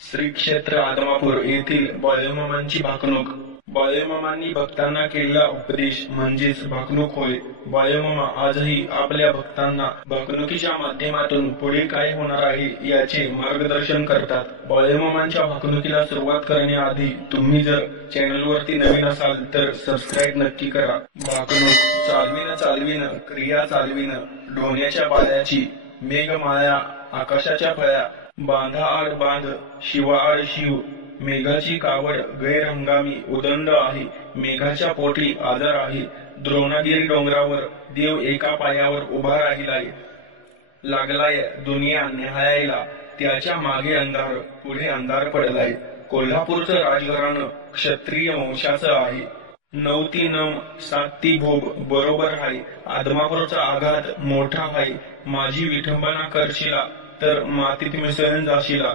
श्री क्षेत्र आदमापूर येथील बाळूमामांची भाकणूक. बाळूमामांनी भक्तांना केलेला उपदेश म्हणजेच भाकणूक होय. बाळूमामा आजही आपल्या भक्तांना भाकणुकीच्या माध्यमातून पुढे काय होणार आहे याचे मार्गदर्शन करतात. बाळूमामांच्या भाकणुकीला सुरुवात करण्याआधी तुम्ही जर चॅनलवरती नवीन असाल तर सबस्क्राईब नक्की करा. भाकणूक. चालविन चालविन क्रिया चालविन, ढोण्याच्या बाळ्याची मेघमाळ्या आकाशाच्या फळ्या, बांधा आड बांध शिवाआड शिव, मेघाची कावड गैरहंगामी उदंड आहे, मेघाच्या पोटी आदर आहे, द्रोणागिरी डोंगरावर देव एका पायावर उभा राहिलाय, लागलाय दुनिया न्याहाळायला, त्याच्या मागे अंधार पुढे अंधार पडलाय. कोल्हापूरचं राजघराणं क्षत्रिय वंशाचं आहे. 9 ती नम 7 ती भोग बरोबर आहे. आदमापूरचा आघात मोठा आहे. माझी विठंबना करशिला तर मातीत मिसळून जाशिला.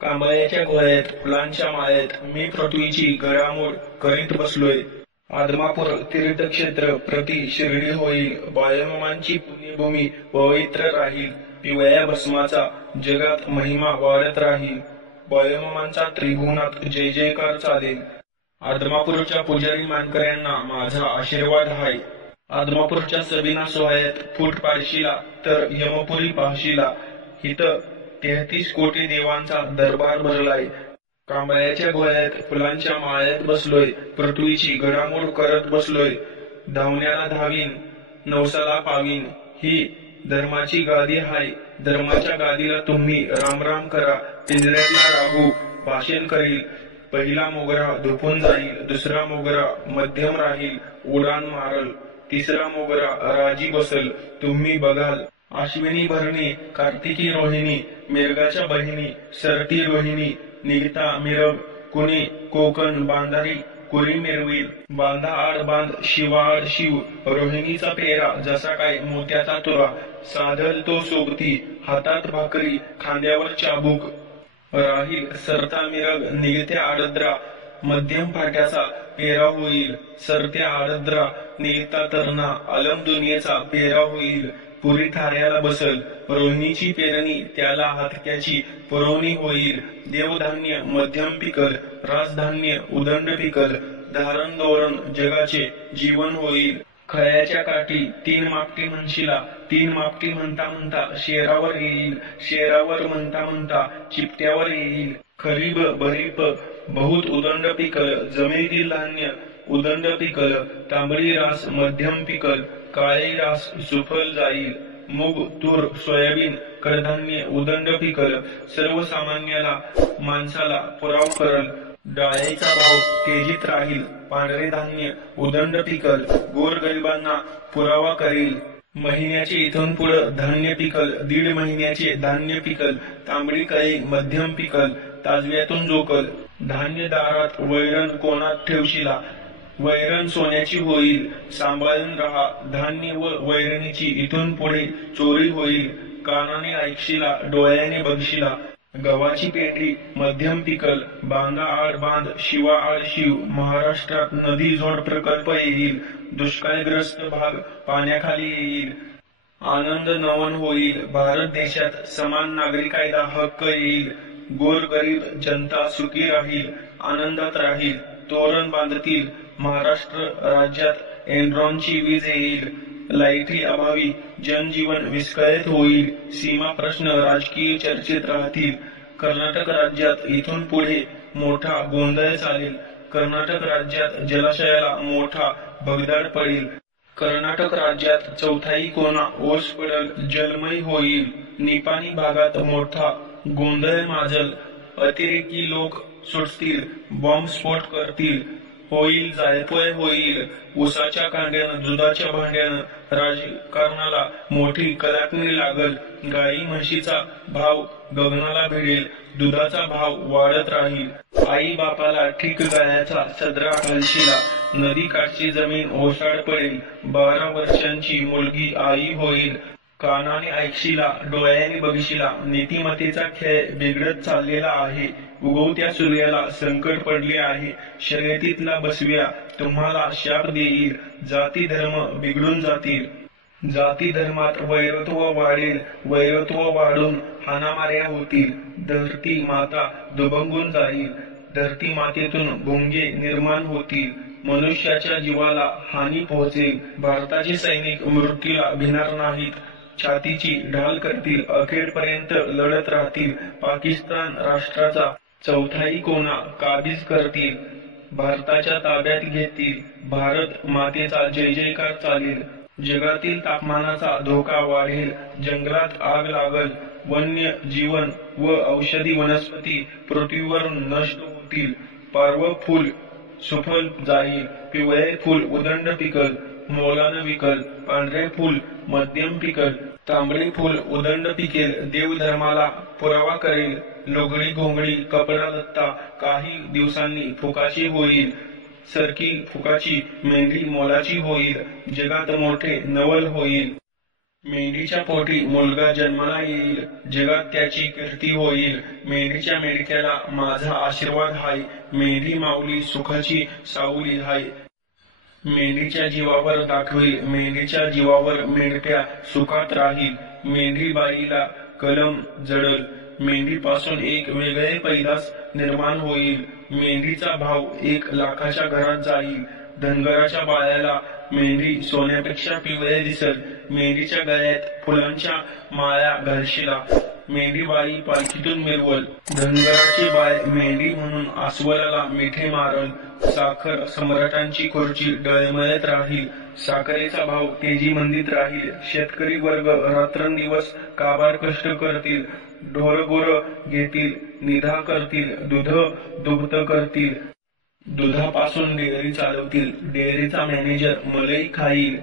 कांबळ्याच्या गोळ्यात फुलांच्या माळ्यात मी पृथ्वीची घडामोड करीत बसलोय. आदमापूर तीर्थक्षेत्र प्रति शिर्डी होईल. बाळूमामांची पुण्यभूमी पवित्र राहील. पिवळ्या भस्माचा जगात महिमा वाढत राहील. बाळूमामांचा त्रिभुवनात जय जयकार चालेल. आदमापूरच्या पुजारी मानकऱ्यांना माझा आशीर्वाद आहे. आदमापूरच्या सबिना सोहळ्यात फूट पाडशिला तर यमपुरी पाहशिला. इथं 33 कोटी देवांचा दरबार भरलाय. कांबळ्याच्या गोळ्यात फुलांच्या माळ्यात बसलोय. पृथ्वीची घडामोड करत बसलोय. धावण्याला धावीन नवसाला पावीन. ही धर्माची गादी हाय. धर्माच्या गादीला तुम्ही राम राम करा. पिंजऱ्यातला राहू भाषण करील. पहिला मोगरा धुपून जाईल. दुसरा मोगरा मध्यम राहील उडान मारल. तिसरा मोगरा राजी बसल. तुम्ही बघाल. अश्विनी भरणी कार्तिकी रोहिणी, मिरगाच्या बहिणी सरती रोहिणी, निघता मिरग कुणी कोकण बांधारी कुरी मिरवील. बांधा आड बांध शिवाआड शिव, रोहिणीचा पेरा जसा काय मोत्याचा तुरा, साधल तो सोबती हातात भाकरी खांद्यावर चाबूक राहील. सरता मिरग निघत्या आडद्रा, मध्यम फाट्याचा पेरा होईल. सरत्या आडद्रा निघता तरणा, अलम दुनियेचा पेरा होईल. पुरी थाऱ्याला बसल. रोहिणीची पेरणी त्याला हातक्याची पुरवणी होईल. देवधान्य मध्यम पिकल. राजधान्य उदंड पिकल. धारण धोरण जगाचे जीवन होईल. खळ्याच्या काठी 3 मापटी म्हणशिला. 3 मापटी म्हणता म्हणता शेरावर येईल. शेरावर म्हणता म्हणता चिपट्यावर येईल. खरीब भरीप बहुत उदंड पिकल. जमिनीतील धान्य उदंड पिकल. तांबडी रास मध्यम पिकल. काळे रास सुफल जाईल. मूग तूर सोयाबीन कडधान्य उदंड पिकल. सर्वसामान्याला माणसाला पुराव करल. डाळीचा भाव तेजीत राहील. पांढरे धान्य उदंड पिकल. गोरगरिबांना पुरावा करेल. महिन्याचे इथून पुढं धान्य पिकल. 1.5 महिन्याचे धान्य पिकल. तांबडी काळी मध्यम पिकल. ताजव्यातून जोकल. धान्य दारात वैरण कोणात ठेवशिला. वैरण सोन्याची होईल. सांभाळून राहा. धान्य व वैरणीची इथून पुढे चोरी होईल. कानाने ऐकशिला डोळ्याने बघशिला. गव्हाची पेंढी मध्यम पिकल. बांधा आड बांध शिवाआड शिव, महाराष्ट्रात नदी जोड प्रकल्प येईल. दुष्काळग्रस्त भाग पाण्याखाली येईल. आनंद नवन होईल. भारत देशात समान नागरी कायदा हक्क येईल. गोरगरीब जनता सुखी राहील. आनंदात राहील. तोरण बांधतील. महाराष्ट्र राज्यात एनरॉनची वीज येईल. लाईटी अभावी जनजीवन विस्कळीत होईल. सीमा प्रश्न राजकीय चर्चेत राहतील. कर्नाटक राज्यात इथून पुढे मोठा गोंधळ चालेल. कर्नाटक राज्यात जलाशयाला मोठा भगदाड पडेल. कर्नाटक राज्यात चौथाई कोना ओस पडल. जलमय होईल. निपाणी भागात मोठा गोंधळ माजल. अतिरेकी लोक सुटतील. बॉम्बस्फोट करतील. होईल जायफळ होईल. उसाच्या कांड्यानं दुधाच्या भांड्यानं राजकारणाला मोठी कलाटणी लागल. गाई म्हशीचा भाव गगनाला भिडेल. दुधाचा भाव वाढत राहील. आई बापाला ठीक गाण्याचा सदरा घालशिला. नदी काठची जमीन ओसाड पडेल. 12 वर्षांची मुलगी आई होईल. कानाने ऐकशिला डोळ्याने बघशिला. नीतिमत्तेचा खेळ बिघडत चाललेला आहे. उगवत्या सूर्याला संकट पडले आहे. शर्यतीतला बसव्या तुम्हाला शाप देईल. जाती धर्म बिघडून जातील. जाती धर्मात वैरत्व वाढेल, वैरत्व वाढून हाणामाऱ्या होतील, धरती माता दुभंगून जाईल, धरती मातेतून भोंगे निर्माण होतील, मनुष्याच्या जीवाला हानी पोहोचेल. भारताचे सैनिक मृत्यूला भिणार नाहीत, छातीची ढाल करतील, अखेरपर्यंत लढत राहतील. पाकिस्तान राष्ट्राचा चौथाई कोना काबीज करतील, भारताच्या ताब्यात घेतील, भारत मातेचा जय जयकार चालेल. जगातील तापमानाचा धोका वाढेल, जंगलात आग लागल, वन्य जीवन व औषधी वनस्पती पृथ्वीवरून नष्ट होतील. पारवं फूल सुफल जाईल, पिवळे फूल उदंड पिकल, मोलानं विकल, पांढरे फूल मध्यम पिकल, तांबडे फूल उदंड पिकेल. देवधर्माला पुरावा करेल, लुगडी घोंगडी कपडा लत्ता काही दिवसांनी फुकाची होईल, सरकी फुकाची मेंढी मोलाची होईल, जगात मोठे नवल होईल. मेंढीच्या पोटी मुलगा जन्माला येईल, जगात त्याची कीर्ती होईल. मेंढीच्या मेंढक्याला माझा आशीर्वाद हाय, मेंढी माऊली सुखाची सावली हाय. मेंढीच्या जीवावर दाखवेल, मेंढीच्या जीवावर मेंढप्या सुखात राहील. मेंढी बाईला कलम जडल, मेंढीपासून एक वेगळे पैदास निर्माण होईल. मेंढीचा भाव 1,00,000च्या घरात जाईल. धनगराच्या बाळाला मेंढी सोन्यापेक्षा पिवळे दिसल. मेंढीच्या गळ्यात फुलांच्या माळ्या घालशिला, मेंढी बाई पालखीतून मिरवल. धनगराची बाय मेंढी म्हणून अस्वलाला मिठे मारल. साखर सम्राटांची खुर्ची डळमळत राहील, साखरेचा भाव तेजीमंदीत राहील. शेतकरी वर्ग रात्रंदिवस काबाड कष्ट करतील, ढोरगुरं घेतील, निधा करतील, दुग्ध करतील, दुधापासून डेअरी चालवतील. डेअरीचा मॅनेजर मलई खाईल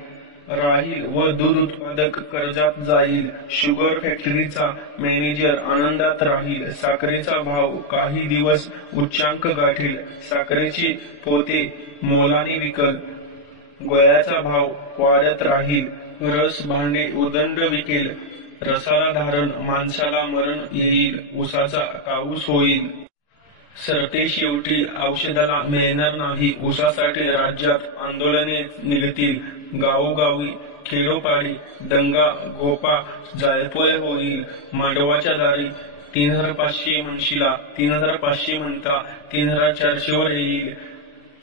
राहील व दूध उत्पादक कर्जात जाईल. शुगर फॅक्टरीचा मॅनेजर आनंदात राहील. साखरेचा भाव काही दिवस उच्चांक गाठेल, साखरेचे पोते मोलाने विकल, गोळ्याचा भाव वाढत राहील. रस भांडे उदंड विकेल, रसाला धारण माणसाला मरण येईल, उसाचा काऊस होईल. सरते शेवटी औषधाला मिळणार नाही, उसासाठी राज्यात आंदोलने निघतील. गावोगावी खेडोपाडी दंगा गोपा जाळपोळ होईल. मांडवाच्या दारी 3,500 म्हणशीला, 3,500 म्हणता 3,400 वर येईल.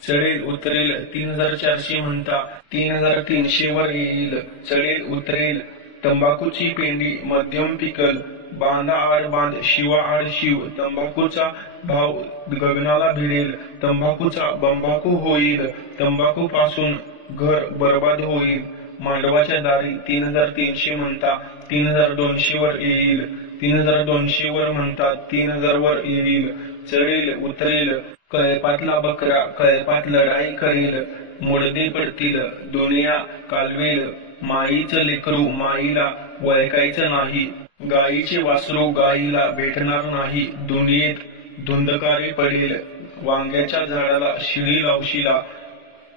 चढेल उतरेल 3,400 म्हणता 3,300 वर येईल. चढेल उतरेल तंबाखूची पेंडी मध्यम पिकल, बांधा आड बांध शिवा आड शिव. तंबाखूचा भाव गगनाला भिडेल, तंबाखूचा बंबाखू होईल, तंबाखू पासून घर बर्बाद होईल. मांडवाच्या दारी 3,300 म्हणता 3,200 वर येईल, 3,200 वर म्हणता 3,000 वर येईल. चढेल उतरेल कळपातला बकरा कळपात लढाई करेल, मुडदे पडतील दुनिया कालवेल. माईचं लेकरू माईला वळखायचं नाही, गाईचे वासरू गाईला भेटणार नाही. दुनियेत धुंदकारी पडेल, वांग्याच्या झाडाला शिळी लावशिला,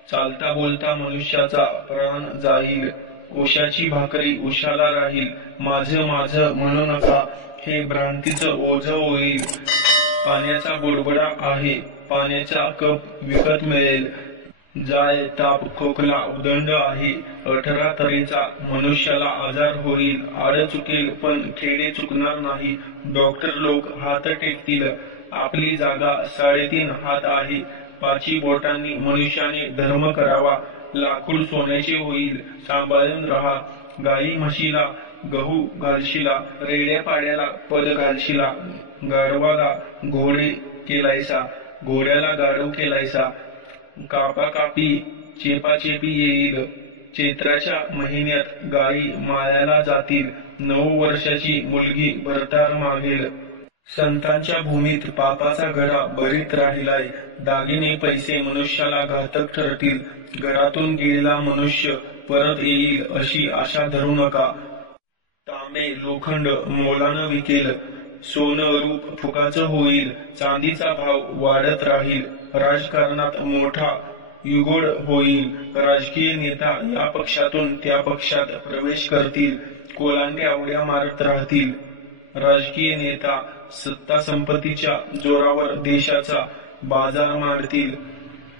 चालता बोलता मनुष्याचा प्राण जाईल. उशाची भाकरी उशाला राहील, माझं माझं म्हणू नका, हे भ्रांतीचं ओझं होईल. पाण्याचा बुडबुडा आहे, पाण्याचा कप विकत मिळेल. जाय ताप खोकला उदंड आहे, 18 तऱ्हेचा मनुष्याला आजार होईल. आड चुकेल पण खेडे चुकणार नाही, डॉक्टर लोक हात टेकतील. आपली जागा 3.5 हात आहे, 5 बोटांनी मनुष्याने धर्म करावा. लाकूड सोन्याचे होईल, सांभाळून राहा. गाई म्हशीला गहू घालशिला, रेड्या पाड्याला पद घालशिला. गाढवाला घोडे केलायसा, घोड्याला गाढव केलायसा. कापाकापी चेपाचेपी येईल, चैत्राच्या महिन्यात गायी माळ्याला जातील. 9 वर्षाची मुलगी भरतार मागेल. संतांच्या भूमीत पापाचा घडा भरीत राहिलाय, दागिने पैसे मनुष्याला घातक ठरतील. घरातून गेलेला मनुष्य परत येईल अशी आशा धरू नका. तांबे लोखंड मोलानं विकेल, सोनं रूप फुकाचं होईल. चांदीचा भाव वाढत राहील, राजकारणात मोठा युगोड होईल. राजकीय नेता या पक्षातून त्या पक्षात प्रवेश करतील, कोलांट्या उड्या मारत राहतील. राजकीय नेता सत्ता संपत्तीच्या जोरावर देशाचा बाजार मांडतील.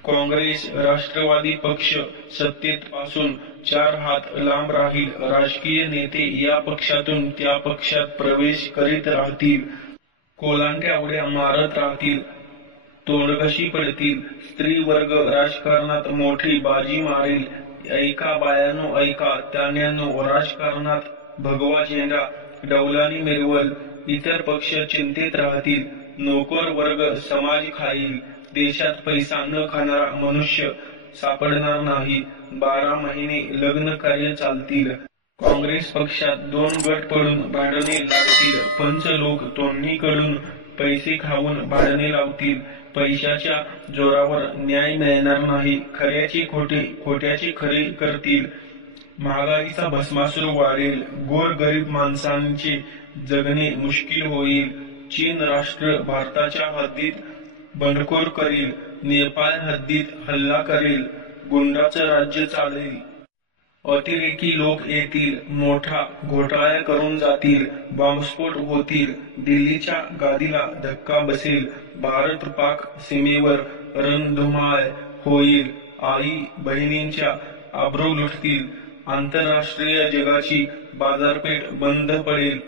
काँग्रेस राष्ट्रवादी पक्ष सत्तेत पासून 4 हात लांब राहील. राजकीय नेते या पक्षातून त्या पक्षात प्रवेश करीत राहतील. कोलांट्या उड्या मारत राहतील. तोंडघशी पडतील. स्त्री वर्ग राजकारणात मोठी बाजी मारेल. ऐका बायानो ऐका त्यान्यांनो, राजकारणात भगवा झेंडा डौलानी मिरवल. इतर पक्ष चिंतेत राहतील. नोकर वर्ग समाज खाईल. देशात पैसा न खाणारा मनुष्य सापडणार नाही. 12 महिने लग्न कार्य चालतील. काँग्रेस पक्षात 2 गट पडून भांडणे लागतील. पंच लोक दोन्हीकडून पैसे खाऊन भांडणे लावतील. पैशाच्या जोरावर न्याय मिळणार नाही. खऱ्याचे खोटे, खोट्याचे खरे करतील. महागाईचा भस्मासूर वाढेल. गोरगरीब माणसांचे जगणे मुश्किल होईल. चीन राष्ट्र भारताच्या हद्दीत बंडखोर करेल. नेपाळ हद्दीत हल्ला करेल. गुंडाचं राज्य चालेल. अतिरेकी लोक येतील. मोठा घोटाळा करून जातील. बॉम्बस्फोट होतील. दिल्लीच्या गादीला धक्का बसेल. भारत पाक सीमेवर रणधुमाळ होईल. आई बहिणींच्या आबरू लुटतील. आंतरराष्ट्रीय जगाची बाजारपेठ बंद पडेल.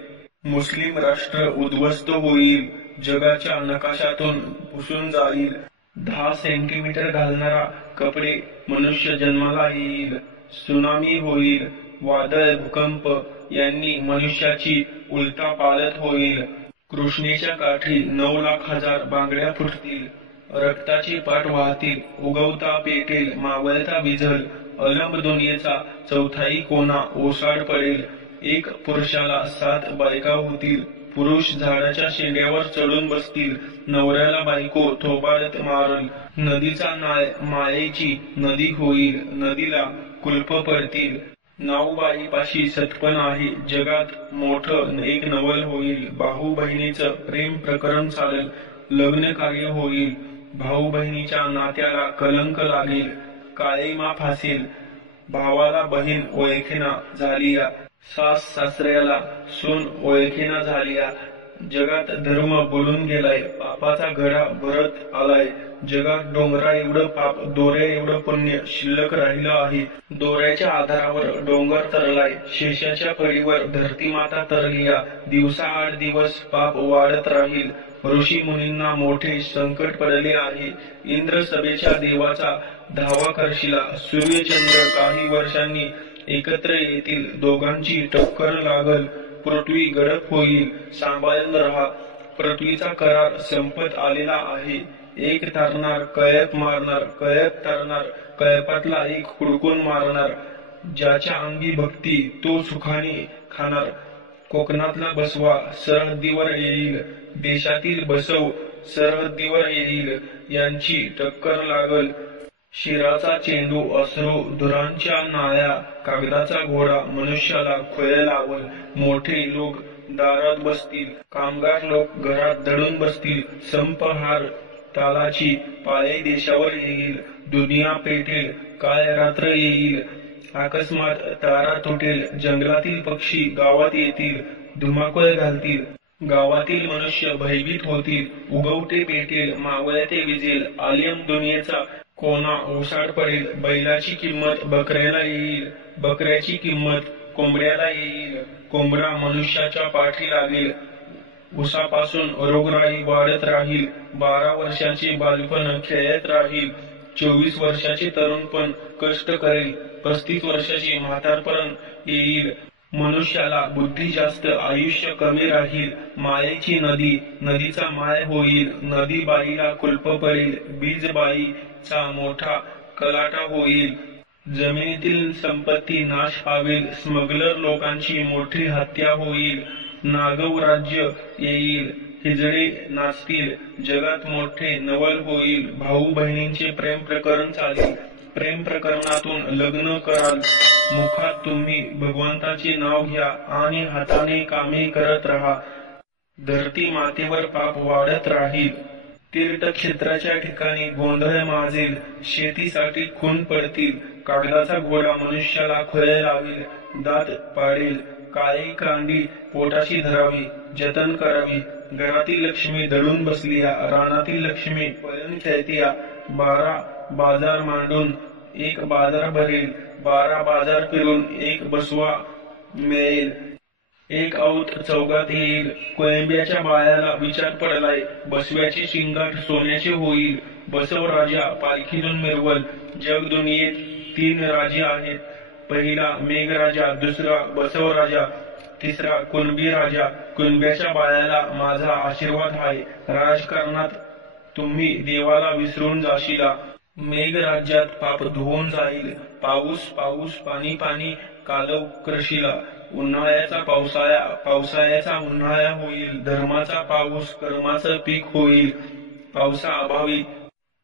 मुस्लिम राष्ट्र उद्ध्वस्त होईल. जगाच्या नकाशातून पुसून जाईल. 10 सेंटीमीटर घालणारा कपडे मनुष्य जन्माला येईल. सुनामी होईल. वादळ भूकंप यांनी मनुष्याची उलथापालथ होईल. कृष्णेच्या काठी 9 लाख हजार बांगड्या फुटतील. रक्ताची पाठ वाहतील. उगवता पेटेल. मावळता विझल. अलंब दुनियेचा चौथाई कोना ओसाड पडेल. एक पुरुषाला 7 बायका होतील. पुरुष झाडाच्या शेंड्यावर चढून बसतील. नवऱ्याला बायको थोबाडत मारल. नदीचा नाळ मायेची नदी होईल. नदीला कुलप पडतील. नाऊबाईपाशी सतपण आहे. जगात मोठं एक नवल होईल. भाऊ बहिणीचं प्रेम प्रकरण चालेल. लग्न कार्य होईल. भाऊ बहिणीच्या नात्याला कलंक लागेल. काळीमा फासेल. भावाला बहीण ओळखेना झालिया. सास सासऱ्याला सून ओळखेना झालिया. जगात धर्म बोलून गेलाय. पापाचा घडा भरत आलाय. जगात डोंगरा एवढं पाप, दोऱ्या एवढं पुण्य शिल्लक राहिलं आहे. दोऱ्याच्या आधारावर डोंगर तरलाय. शेषाच्या फळीवर धरती माता तरलिया. दिवसाआड दिवस पाप वाढत राहील. ऋषी मुनींना मोठे संकट पडले आहे. इंद्र सभेच्या देवाचा धावा करशिला. सूर्यचंद्र काही वर्षांनी एकत्र येतील. दोघांची टक्कर लागल. पृथ्वी गडप होईल. सांभाळून राहा. पृथ्वीचा करार संपत आलेला आहे. एक तारणार कळप मारणार. कळप तारणार कळपातला एक हुडकून मारणार. ज्याच्या अंगी भक्ती तो सुखाने खाणार. कोकणातला बसवा सरहद्दीवर येईल. देशातील बसव सरहद्दीवर येईल. यांची टक्कर लागल. शिराचा चेंडू अश्रू धुरांच्या नाळ्या. कागदाचा घोडा मनुष्याला खुळे लावल. मोठे लोक दारात बसतील. कामगार लोक घरात दडून बसतील. संपहार तालाची पाळे देशावर येईल. दुनिया पेटेल. काळ रात्र येईल. अकस्मात तारा तुटेल. जंगलातील पक्षी गावात येतील. धुमाकूळ घालतील. गावातील मनुष्य भयभीत होतील. उगवटे पेटेल. मावळते विजेल. आलियम दुनियेचा कोना ओसाड पडेल. बैलाची किंमत बकऱ्याला येईल. बकऱ्याची किंमत कोंबड्याला येईल. कोंबडा मनुष्याच्या पाठी लागेल. उसापासून रोगराई वाढत राहील. 12 वर्षाचे बालपण खेळत राहील. 24 वर्षाचे तरुणपण कष्ट करेल. 35 वर्षाचे म्हातारपण येईल. मनुष्याला बुद्धी जास्त, आयुष्य कमी राहील. मायेची नदी, नदीचा माय होईल. नदी बाईला कुलप पडेल. बीज बाईचा मोठा कलाटा होईल. जमिनीतील संपत्ती नाश पावेल. स्मगलर लोकांची मोठी हत्या होईल. नागव राज्य येईल. हिजडे नाचतील. जगात मोठे नवल होईल. भाऊ बहिणींचे प्रेम प्रकरण चालेल. प्रेम प्रकरणातून लग्न कराल. मुखात तुम्ही भगवंताचे नाव घ्या आणि हाताने कामे करत राहा. धरती मातेवर पाप वाढत राहील. तीर्थक्षेत्राच्या ठिकाणी गोंधळ माजेल. शेतीसाठी खून पडतील. कागदाचा घोडा मनुष्याला खुळे लावेल. दात पाडेल. काळी कांडी पोटाशी धरावी. जतन करावी. घरातील लक्ष्मी दडून बसलिया. रानातील लक्ष्मी पळून खेळतिया. 12 बाजार मांडून एक बाजार भरेल, 12 बाजार फिरून एक बसवा मिळेल, एक औत चौघात येईल. कोळंब्याच्या बाळाला विचार पडलाय, बसव्याचे शिंगाट सोन्याचे होईल. बसव राजा पालखीतून मिरवल, जग दुनियेत 3 राजे आहेत. पहिला मेघराजा, दुसरा बसव राजा, तिसरा कुणबी राजा. कुणब्याच्या बाळाला माझा आशीर्वाद आहे. राजकारणात तुम्ही देवाला विसरून जाशीला. मेघराज्यात पाप धुवून जाईल. पाऊस पाऊस, पाणी पाणी, कालव करशीला. उन्हाळ्याचा पावसाळा, पावसाळ्याचा उन्हाळा होईल. धर्माचा पाऊस, कर्माचं पीक होईल. पावसाअभावी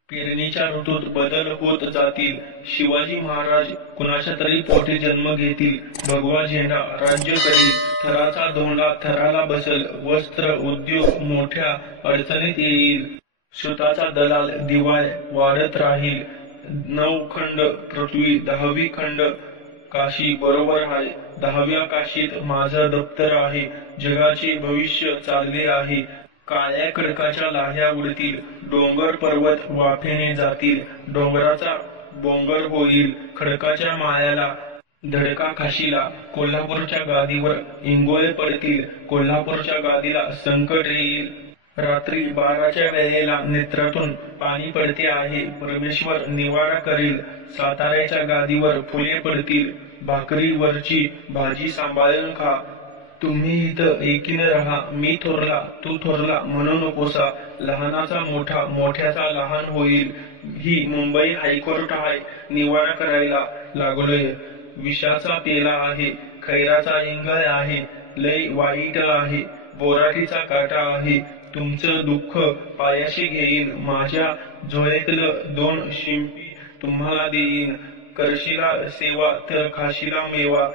पेरणीच्या ऋतूत बदल होत जातील. शिवाजी महाराज कुणाच्या तरी पोटी जन्म घेतील. भगवा झेंडा राज्य करील. थराचा धोंडा थराला बसल. वस्त्र उद्योग मोठ्या अडचणीत येईल. सुताचा दलाल दिवाळ वाढत राहील. 9 खंड पृथ्वी, 10वी खंड काशी. बरोबर आहे, 10व्या काशीत माझं दप्तर आहे. जगाचे भविष्य चालले आहे. काळ्या खडकाच्या लाह्या उडतील. डोंगर पर्वत वाफेने जातील. डोंगराचा बोंगर होईल. खडकाच्या माळ्याला धडका खाशीला. कोल्हापूरच्या गादीवर इंगोळे पडतील. कोल्हापूरच्या गादीला संकट येईल. रात्री 12च्या वेळेला नेत्रातून पाणी पडते आहे. परमेश्वर निवारा करील. साताऱ्याच्या गादीवर फुले पडतील. भाकरीवरची भाजी सांभाळून खा. तुम्ही इथं एकीने राहा. मी थोरला तू थोरला म्हणू नकोसा. लहानाचा मोठा, मोठ्याचा लहान होईल. ही मुंबई हायकोर्ट आहे. निवारा करायला लागलोय. विषाचा पेला आहे. खैराचा इंगळ आहे. लय वाईट आहे. बोराटीचा काटा आहे. तुमचं दुःख पायाशी घेईन. माझ्या झोळेतलं 2 शिंपी तुम्हाला देईन. करशीला सेवा तर खाशीला मेवा.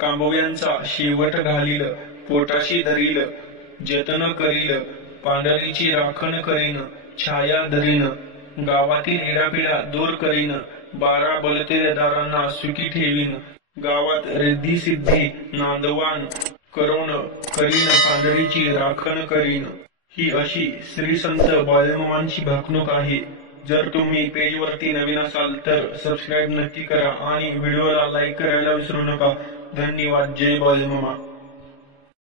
कांबव्यांचा शेवट घालील. पोटाशी धरील. जतन करील. पांढरीची राखण करीन. छाया धरीन. गावातील हेरापिडा दूर करीन. 12 बलतेदारांना सुखी ठेवीन. गावात रिद्धी सिद्धी नांदवान करून करीन. पांढरीची राखण करीन. ही अशी श्री संत बाळूमामांची भाकणूक आहे. जर तुम्ही पेजवरती नवीन असाल तर सबस्क्राईब नक्की करा आणि व्हिडिओला लाईक करायला विसरू नका. धन्यवाद. जय बाळूमामा.